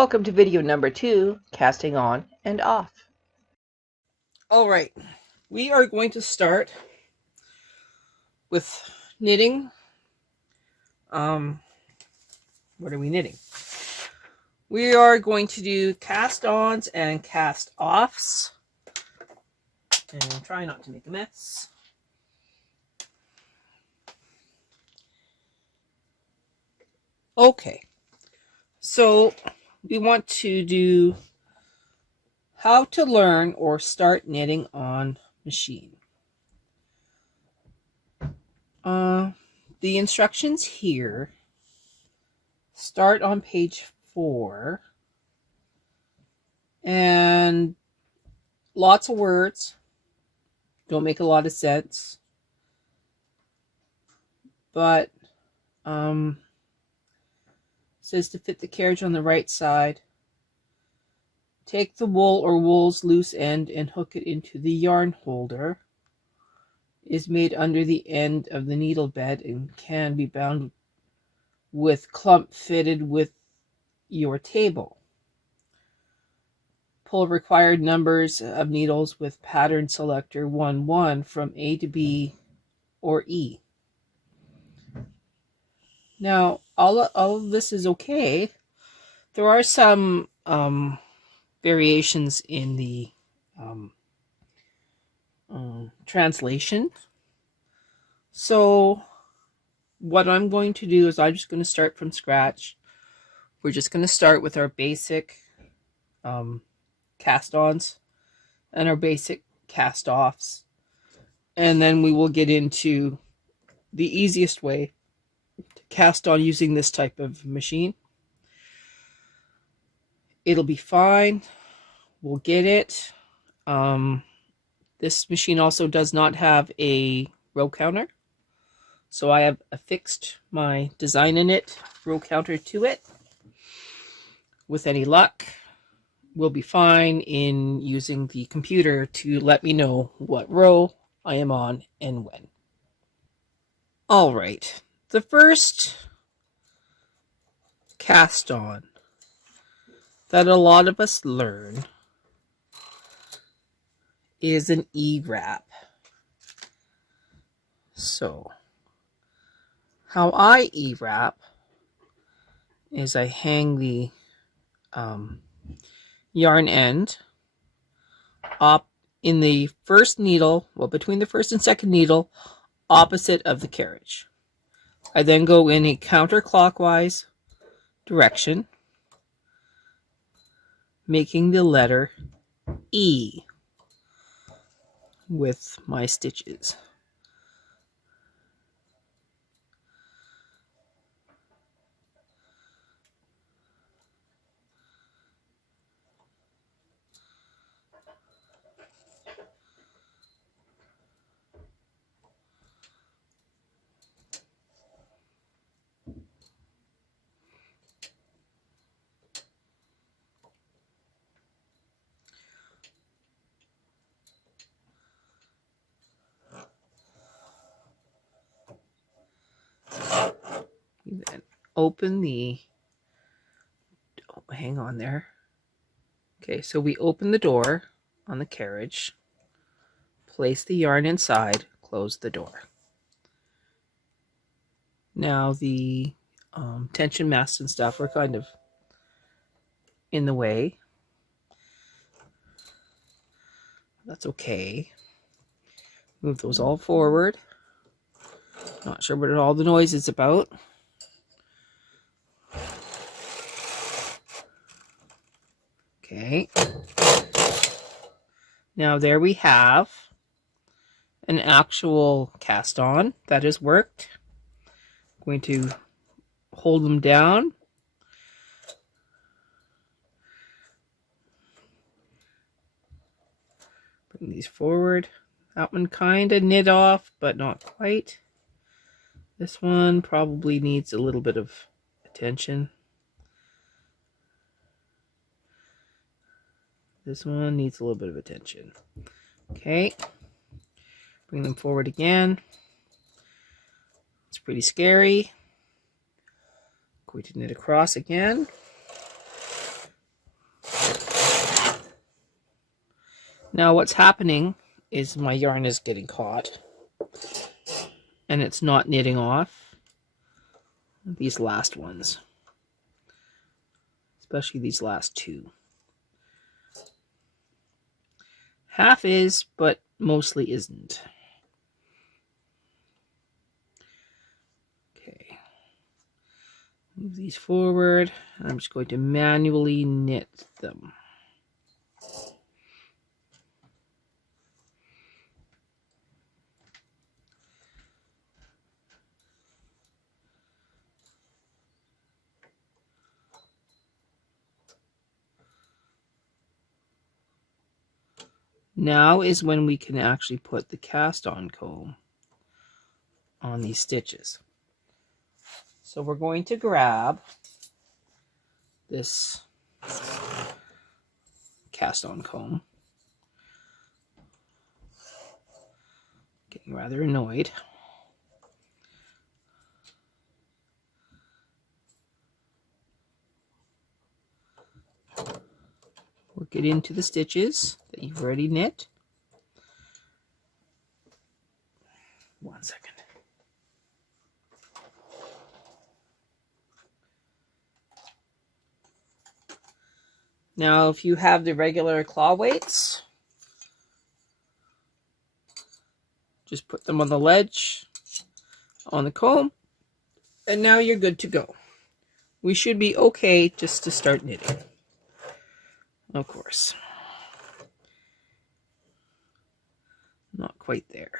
Welcome to video number 2, casting on and off. All right, we are going to start with knitting. What are we knitting? We are going to do cast-ons and cast-offs. And try not to make a mess. Okay, so we want to do how to learn or start knitting on machine. The instructions here start on page 4, and lots of words, don't make a lot of sense, but says to fit the carriage on the right side. Take the wool or wool's loose end and hook it into the yarn holder. Is made under the end of the needle bed and can be bound with clump fitted with your table. Pull required numbers of needles with pattern selector 1-1 from A to B or E. Now, all of this is okay. There are some variations in the translation. So what I'm going to do is I'm just going to start from scratch. We're just going to start with our basic cast-ons and our basic cast-offs, and then we will get into the easiest way to cast on using this type of machine. It'll be fine. We'll get it. This machine also does not have a row counter, so I have affixed my design in it row counter to it. With any luck, we'll be fine in using the computer to let me know what row I am on and when. All right, the first cast on that a lot of us learn is an E-wrap. So how I E-wrap is I hang the yarn end up in the first needle, well, between the first and second needle, opposite of the carriage. I then go in a counterclockwise direction, making the letter E with my stitches. Then open the, hang on there. Okay, so we open the door on the carriage, place the yarn inside, close the door. Now the tension masts and stuff are kind of in the way. That's okay. Move those all forward. Not sure what all the noise is about. Okay. Now there we have an actual cast on that has worked. I'm going to hold them down. Bring these forward. That one kind of knit off, but not quite. This one probably needs a little bit of attention. This one needs a little bit of attention. Okay. Bring them forward again. It's pretty scary. Going to knit across again. Now what's happening is my yarn is getting caught and it's not knitting off these last ones, especially these last two. Half is, but mostly isn't. Okay, move these forward. I'm just going to manually knit them. Now is when we can actually put the cast on comb on these stitches. So we're going to grab this cast on comb. Getting rather annoyed. Work it into the stitches that you've already knit. 1 second. Now, if you have the regular claw weights, just put them on the ledge, on the comb, and now you're good to go. We should be okay just to start knitting. Of course. Not quite there.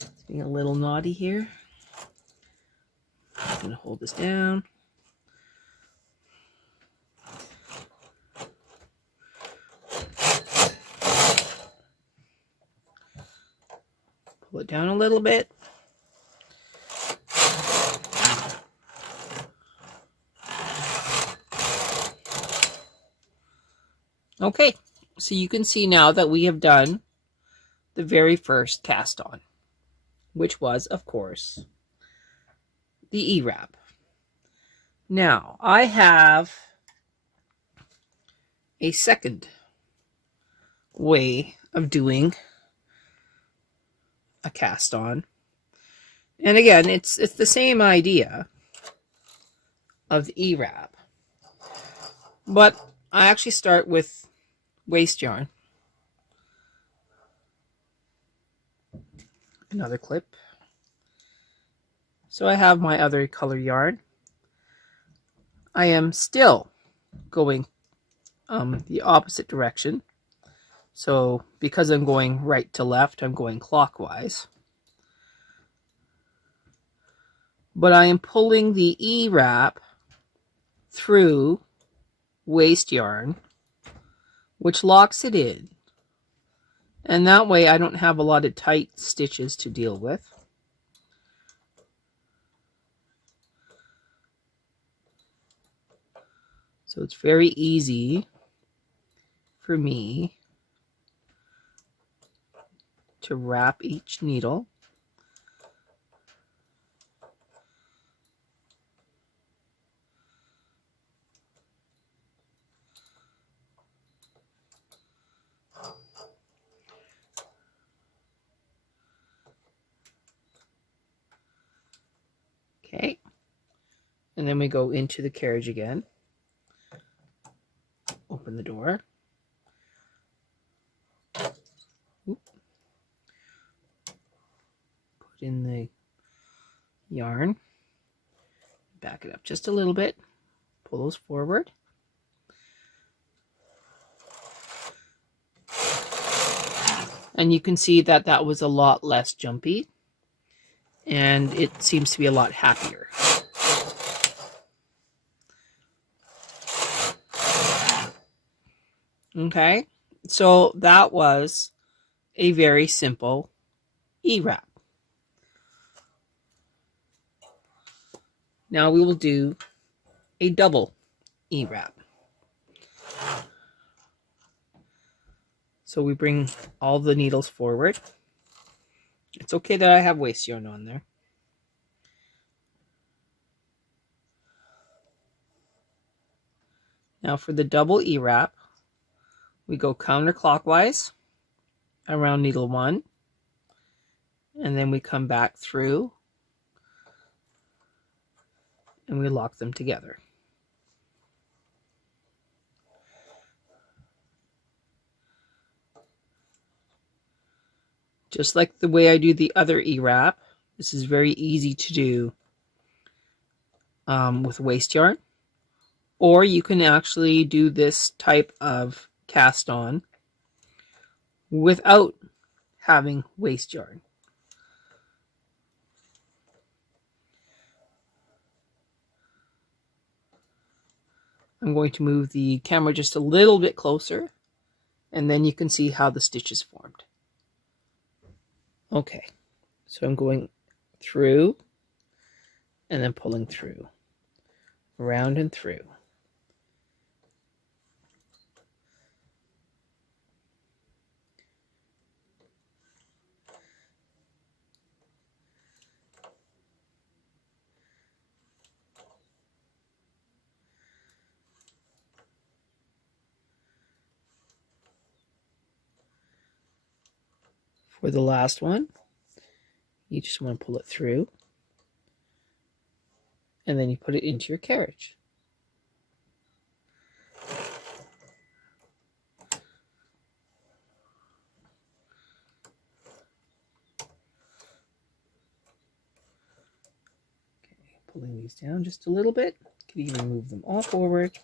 It's being a little naughty here. I'm going to hold this down. Pull it down a little bit. Okay, so you can see now that we have done the very first cast on, which was, of course, the E-wrap. Now, I have a second way of doing a cast on. And again, it's the same idea of the E-wrap. But I actually start with waste yarn. Another clip. So I have my other color yarn. I am still going the opposite direction. So because I'm going right to left, I'm going clockwise. But I am pulling the E-wrap through waste yarn, which locks it in. And that way I don't have a lot of tight stitches to deal with. So it's very easy for me to wrap each needle. Okay, and then we go into the carriage again. Open the door. Put in the yarn. Back it up just a little bit. Pull those forward. And you can see that that was a lot less jumpy. And it seems to be a lot happier. Okay, so that was a very simple E-wrap. Now we will do a double E-wrap. So we bring all the needles forward. It's okay that I have waste yarn on there. Now for the double E-wrap, we go counterclockwise around needle 1, and then we come back through and we lock them together. Just like the way I do the other E-wrap, this is very easy to do with waste yarn. Or you can actually do this type of cast on without having waste yarn. I'm going to move the camera just a little bit closer, and then you can see how the stitch is formed. Okay, so I'm going through and then pulling through, around and through. For the last one, you just want to pull it through, and then you put it into your carriage. Okay, pulling these down just a little bit. You could even move them all forward.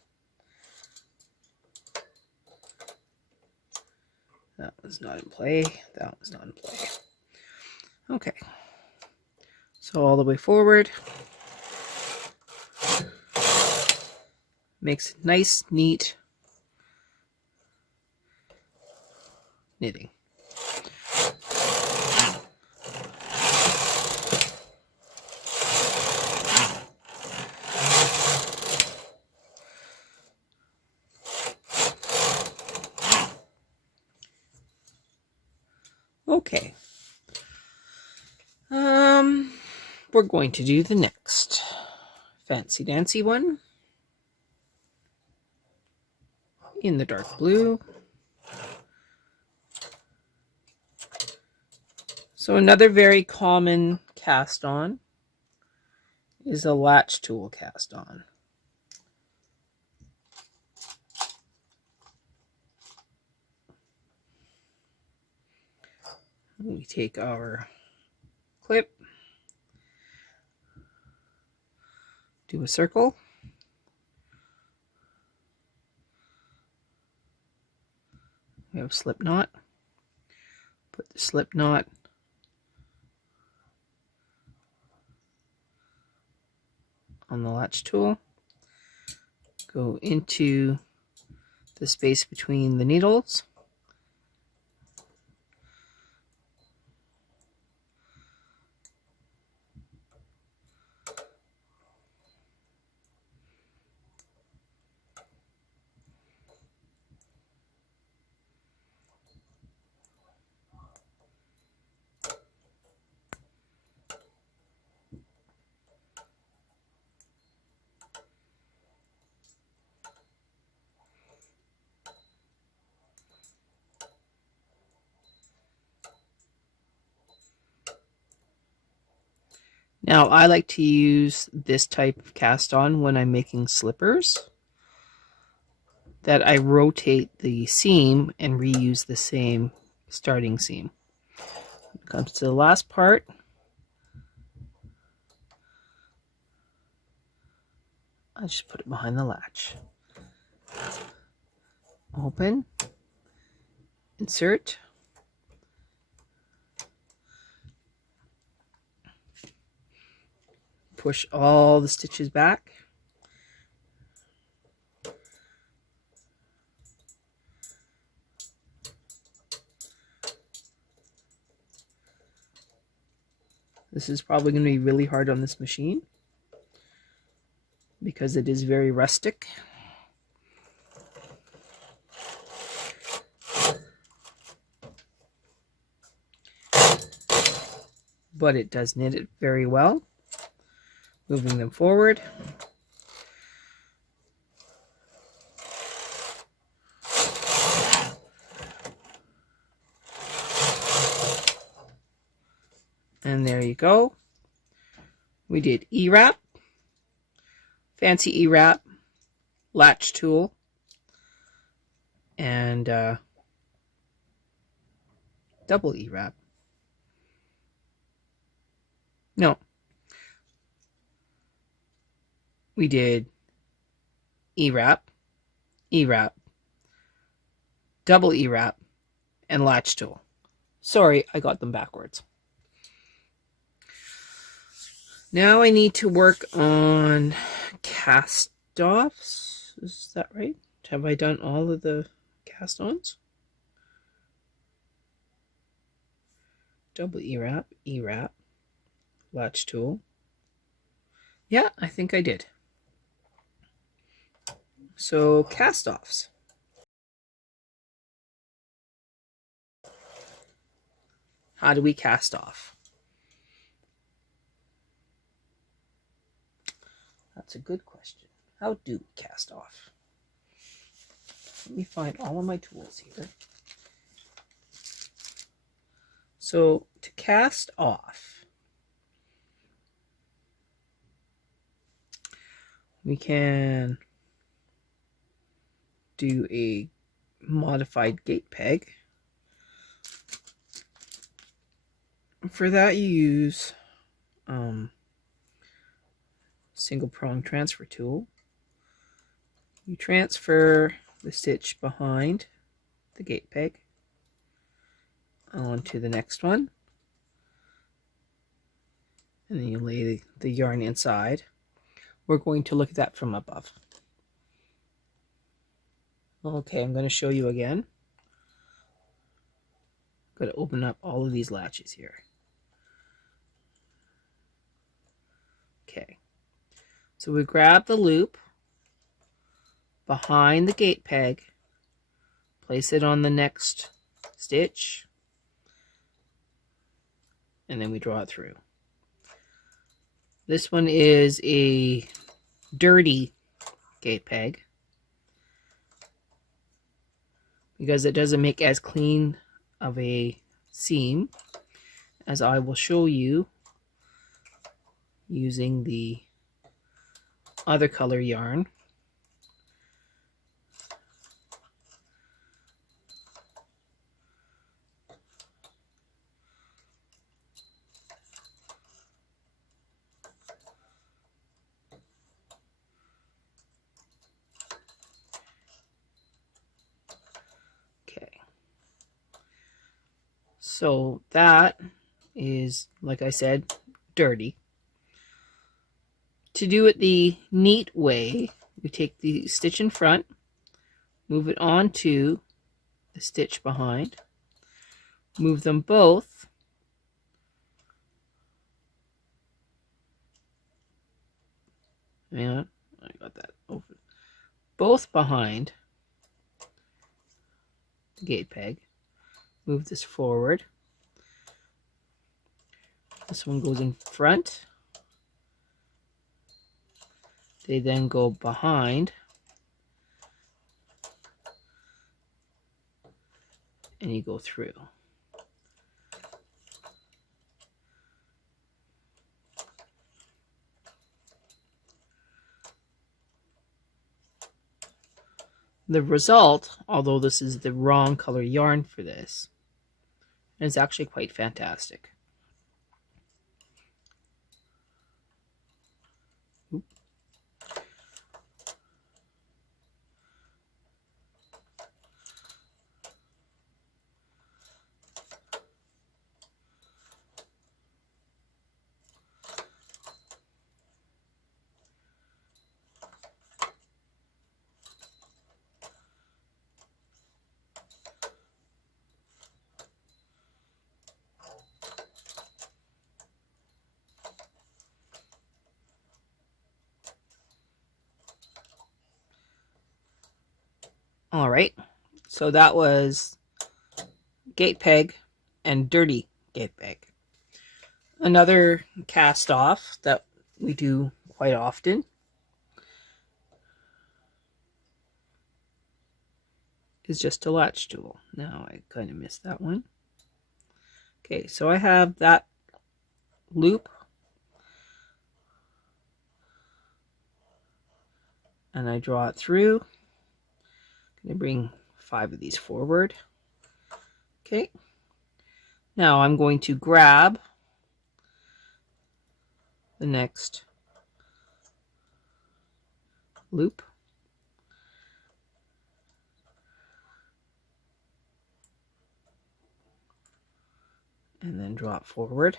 That was not in play. That was not in play. Okay. So all the way forward. Makes nice, neat knitting. Okay. We're going to do the next fancy dancy one in the dark blue. So another very common cast on is a Latchtool cast on. We take our clip, do a circle, we have a slip knot, put the slip knot on the latch tool, go into the space between the needles, Now I like to use this type of cast on when I'm making slippers, that I rotate the seam and reuse the same starting seam. When it comes to the last part, I just put it behind the latch. Open, insert, push all the stitches back. This is probably going to be really hard on this machine because it is very rustic. But it does knit it very well. Moving them forward. And there you go. We did E-wrap, fancy E-wrap, latch tool, and double E-wrap. No. We did E-wrap, E-wrap, double E-wrap, and latch tool. Sorry, I got them backwards. Now I need to work on cast-offs. Is that right? Have I done all of the cast-ons? Double E-wrap, E-wrap, latch tool. Yeah, I think I did. So cast-offs. How do we cast off? That's a good question. How do we cast off? Let me find all of my tools here. So to cast off, we can do a modified gate peg. For that you use single prong transfer tool. You transfer the stitch behind the gate peg onto the next one, and then you lay the yarn inside. We're going to look at that from above. Okay, I'm going to show you again. I'm going to open up all of these latches here. Okay, so we grab the loop behind the gate peg, place it on the next stitch, and then we draw it through. This one is a dirty gate peg because it doesn't make as clean of a seam as I will show you using the other color yarn. Okay, so that is, like I said, dirty. To do it the neat way, we take the stitch in front, move it onto the stitch behind, move them both and I got that open, both behind the gate peg, move this forward, this one goes in front, they then go behind, and you go through. The result, although this is the wrong color yarn for this, is actually quite fantastic. All right, so that was gate peg and dirty gate peg. Another cast off that we do quite often is just a latch tool. Now I kind of missed that one. Okay, so I have that loop, and I draw it through. I'm going to bring 5 of these forward. Okay. Now I'm going to grab the next loop, and then draw it forward,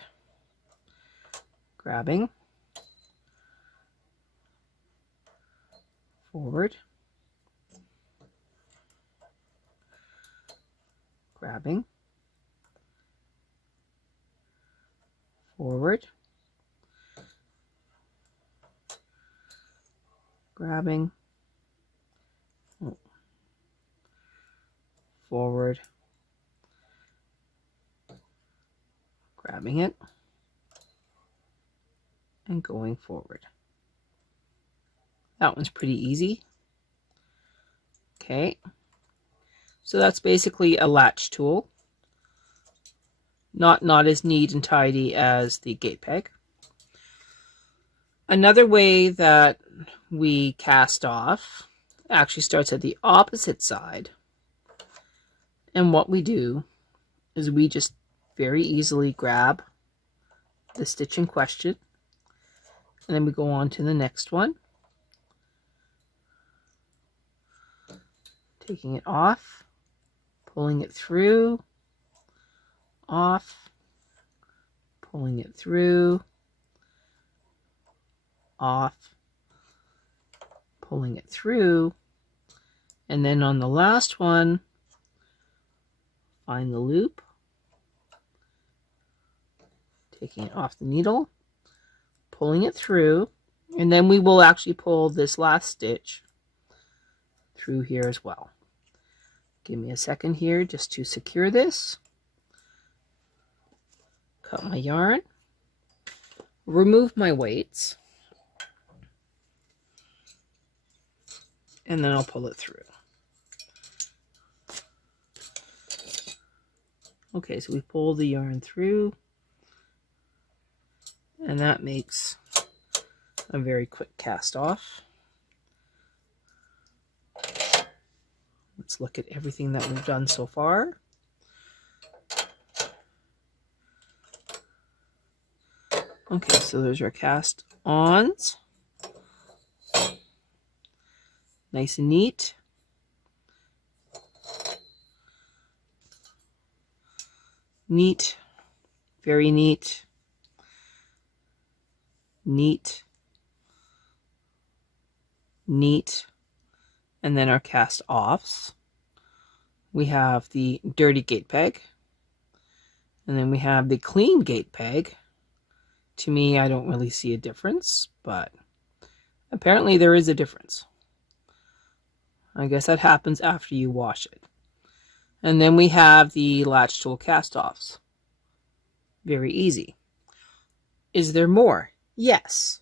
grabbing, forward, grabbing, forward, grabbing, forward, grabbing it, and going forward. That one's pretty easy. Okay, so that's basically a latch tool. Not as neat and tidy as the gate peg. Another way that we cast off actually starts at the opposite side. And what we do is we just very easily grab the stitch in question, and then we go on to the next one, taking it off, pulling it through, off, pulling it through, off, pulling it through, and then on the last one, find the loop, taking it off the needle, pulling it through, and then we will actually pull this last stitch through here as well. Give me a second here just to secure this. Cut my yarn, remove my weights, and then I'll pull it through. Okay, so we pull the yarn through, and that makes a very quick cast off. Let's look at everything that we've done so far. Okay, so there's our cast ons. Nice and neat. Neat, very neat, neat, neat, and then our cast offs. We have the dirty gate peg, and then we have the clean gate peg. To me, I don't really see a difference, but apparently there is a difference. I guess that happens after you wash it. And then we have the Latchtool cast-offs. Very easy. Is there more? Yes.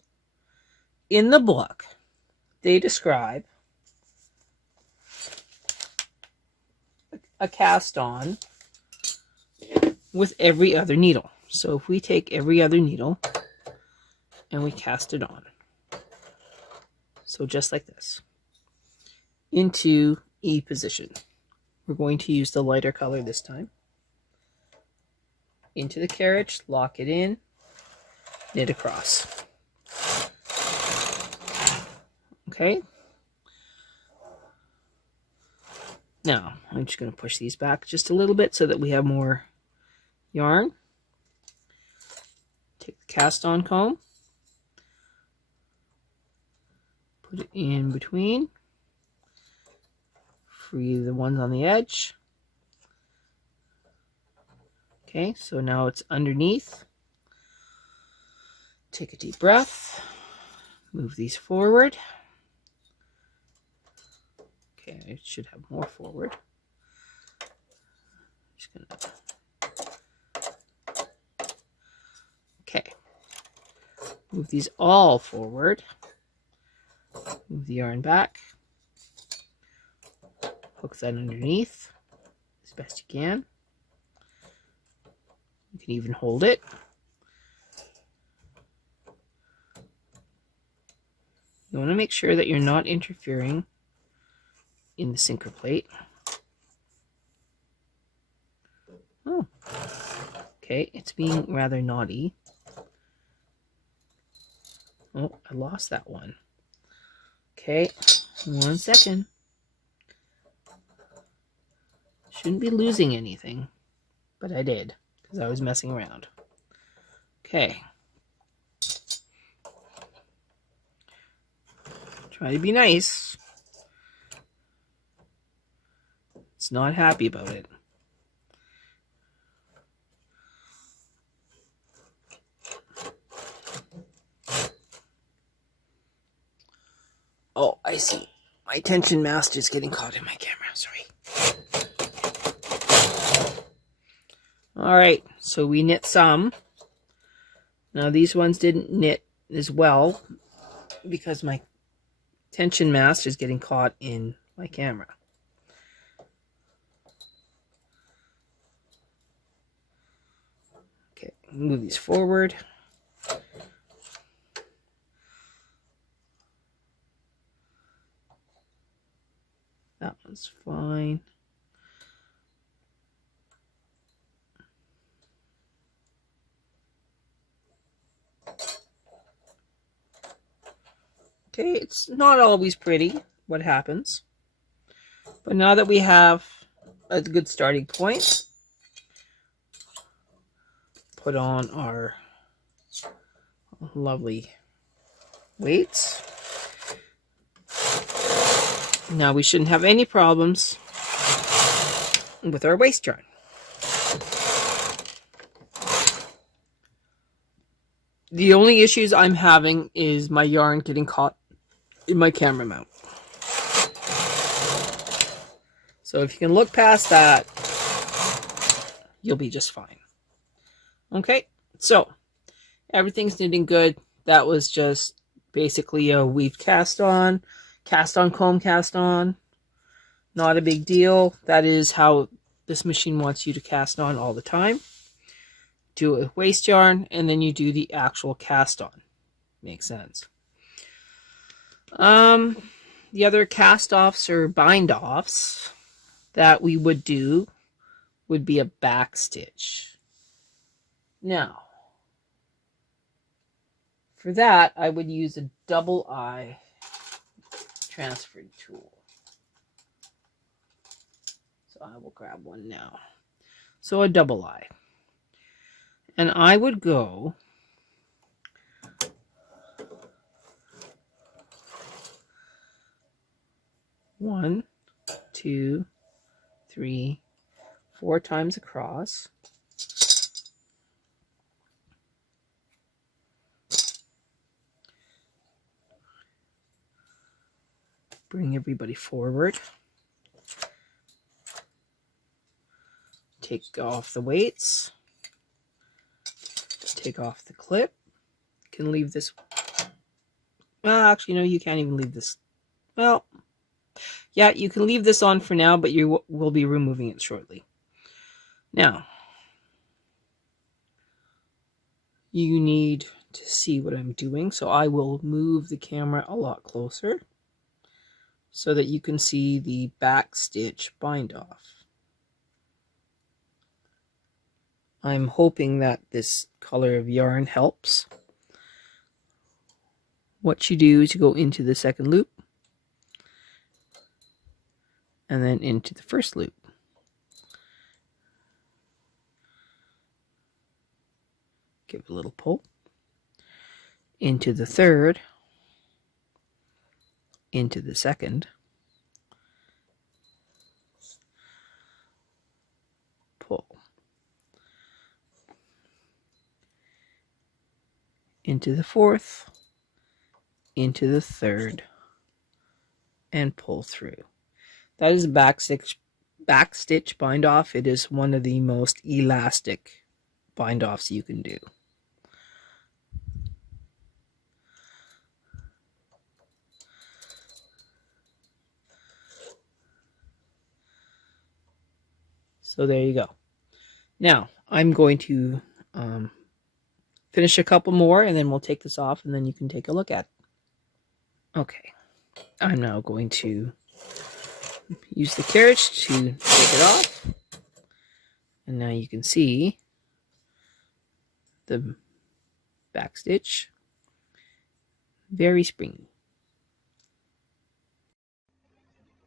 In the book, they describe a cast-on with every other needle. So if we take every other needle and we cast it on, so just like this, into E position. We're going to use the lighter color this time. Into the carriage, lock it in, knit across. Okay. Now, I'm just going to push these back just a little bit so that we have more yarn. Take the cast on comb, put it in between, free the ones on the edge. Okay, so now it's underneath. Take a deep breath, move these forward. Okay, I should have more forward. Just gonna... Okay, move these all forward. Move the yarn back. Hook that underneath as best you can. You can even hold it. You want to make sure that you're not interfering in the sinker plate. Oh, okay, it's being rather naughty. Oh, I lost that one. Okay, 1 second. Shouldn't be losing anything, but I did because I was messing around. Okay. Try to be nice. It's not happy about it. Oh, I see. My tension master is getting caught in my camera. Sorry. Alright, so we knit some. Now these ones didn't knit as well because my tension master is getting caught in my camera. Okay, move these forward. That one's fine. Okay, it's not always pretty what happens. But now that we have a good starting point, put on our lovely weights. Now we shouldn't have any problems with our waist yarn. The only issues I'm having is my yarn getting caught in my camera mount. So if you can look past that, you'll be just fine. Okay, so everything's knitting good. That was just basically a weave cast on, comb cast on. Not a big deal. That is how this machine wants you to cast on all the time. Do a waist yarn, and then you do the actual cast on. Makes sense. The other cast offs or bind offs that we would do would be a back stitch. Now, for that, I would use a double eye transferred tool. So I will grab one now. So a double eye. And I would go one, two, three, 4 times across. Bring everybody forward. Take off the weights. Take off the clip. You can leave this. Well, actually, no, you can't even leave this. Well, yeah, you can leave this on for now, but you will be removing it shortly. Now, you need to see what I'm doing, so I will move the camera a lot closer so that you can see the back stitch bind off. I'm hoping that this color of yarn helps. What you do is you go into the second loop and then into the first loop. Give it a little pull. Into the third, into the second, pull, into the fourth, into the third, and pull through. That is back stitch bind off. It is one of the most elastic bind offs you can do. So there you go. Now I'm going to finish a couple more and then we'll take this off and then you can take a look at it. Okay, I'm now going to use the carriage to take it off. And now you can see the back stitch. Very springy.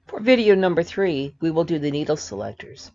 For video number 3, we will do the needle selectors.